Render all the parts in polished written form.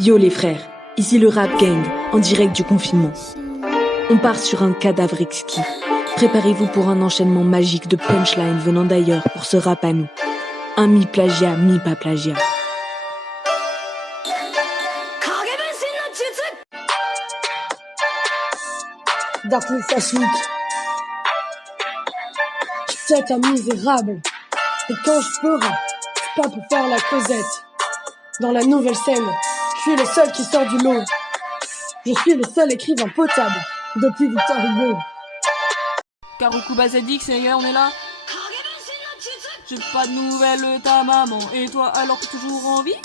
Yo les frères, ici le Rap Gang, en direct du confinement. On part sur un cadavre exquis. Préparez-vous pour un enchaînement magique de punchlines venant d'ailleurs pour ce rap à nous. Un mi-plagiat, mi-pas plagiat. Darkly Fashion. Je tête un misérable. Et quand je pleure, c'est pas pour faire la causette. Dans la nouvelle scène, je suis le seul qui sort du lot. Je suis le seul écrivain potable depuis Victor Hugo. Karuku Bazadix, ça y est, on est là. J'ai pas de nouvelles de ta maman, et toi alors t'es toujours en vie?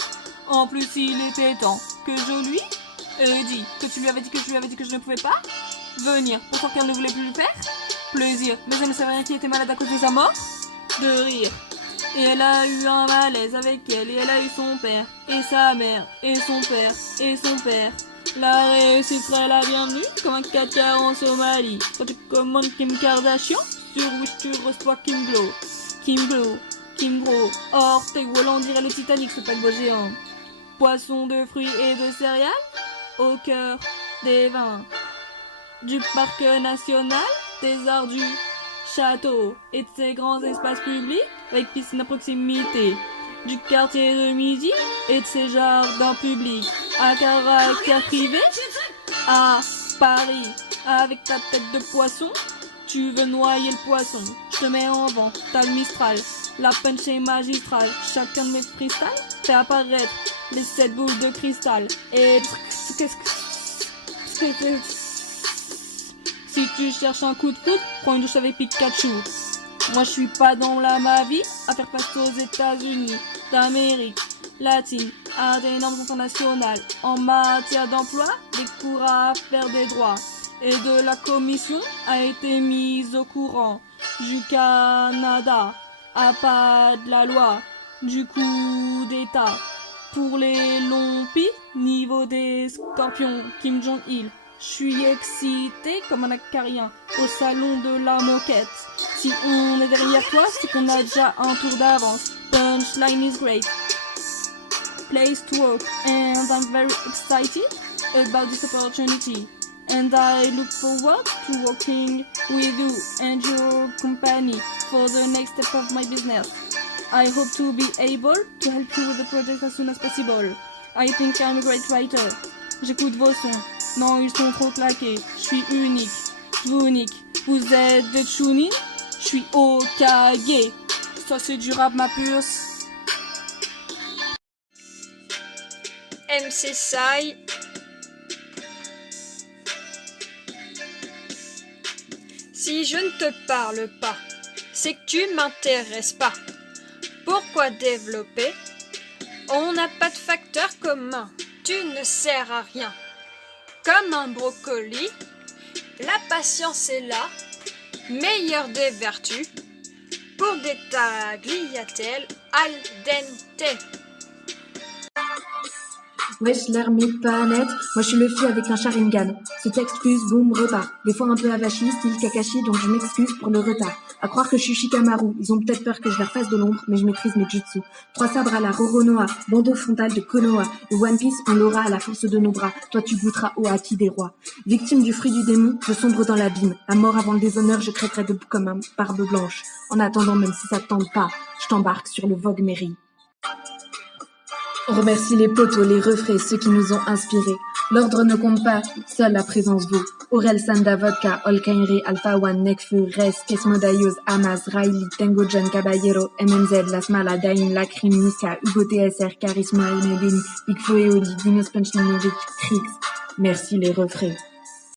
En plus il était temps que je lui ai dit que tu lui avais dit que je lui avais dit que je ne pouvais pas venir, pourtant qu'elle ne voulait plus le faire. Plaisir, mais elle ne savait rien qui était malade à cause de sa mort. De rire. Et elle a eu un malaise avec elle, et elle a eu son père, et sa mère, et son père, et son père. La réussite serait la bienvenue, comme un 4K en Somalie. Quand tu commandes Kim Kardashian, sur Wish tu reçois Kim Glow. Kim Glow, Kim Bro, Orteg, on dirait le Titanic, ce paquebot géant. Poisson de fruits et de céréales, au cœur des vins. Du parc national, des arts du château et de ses grands espaces publics avec piscine à proximité, du quartier de midi et de ses jardins publics à caractère privé à Paris avec ta tête de poisson. Tu veux noyer le poisson, je te mets en vent, t'as le Mistral, la punch est magistrale, chacun de mes freestyles fait apparaître les 7 boules de cristal et si tu cherches un coup de foudre, prends une douche avec Pikachu. Moi je suis pas dans ma vie à faire face aux États-Unis d'Amérique latine à des normes internationales en matière d'emploi, des cours à faire des droits. Et de la commission a été mise au courant du Canada à pas de la loi du coup d'état pour les longs pis niveau des scorpions Kim Jong-il. Je suis excité comme un acarien au salon de la moquette. Si on est derrière toi, c'est qu'on a déjà un tour d'avance. Punchline is great. Place to work, and I'm very excited about this opportunity. And I look forward to working with you and your company for the next step of my business. I hope to be able to help you with the project as soon as possible. I think I'm a great writer. J'écoute vos sons. Non, ils sont trop claqués. Je suis unique. Vous unique. Vous êtes des Chunin. Je suis Okage. Ça c'est du rap ma puce. MC Sai. Si je ne te parle pas, c'est que tu m'intéresses pas. Pourquoi développer? On n'a pas de facteur commun. Tu ne sers à rien. Comme un brocoli, la patience est là, meilleure des vertus, pour des tagliatelles al dente. Wesh, l'air m'est pas net. Moi, je suis le fille avec un Sharingan. Ce texte plus, boum, repart. Des fois un peu avachi, style Kakashi, donc je m'excuse pour le retard. À croire que je suis Shikamaru. Ils ont peut-être peur que je leur fasse de l'ombre, mais je maîtrise mes jutsu. 3 sabres à la Roronoa, bandeau frontal de Konoha. Le One Piece, on l'aura à la force de nos bras. Toi, tu goûteras au haki des rois. Victime du fruit du démon, je sombre dans l'abîme. La mort avant le déshonneur, je crêperai debout comme un barbe blanche. En attendant, même si ça te tente pas, je t'embarque sur le Vogue Mary. On remercie les potos, les refrains, ceux qui nous ont inspirés. L'ordre ne compte pas, seule la présence vaut. Aurel Sanda Vodka, Olkainre, Alpha One, Nekfeu, Res, Kesmodayos, Amas, Riley, Tango John Caballero, MNZ, Lasmala, Daim, Lacrim, Niska, Hugo TSR, Charisma, Medeni, Big Flo et Oli, Dinos Punch Trix. Merci les refrains.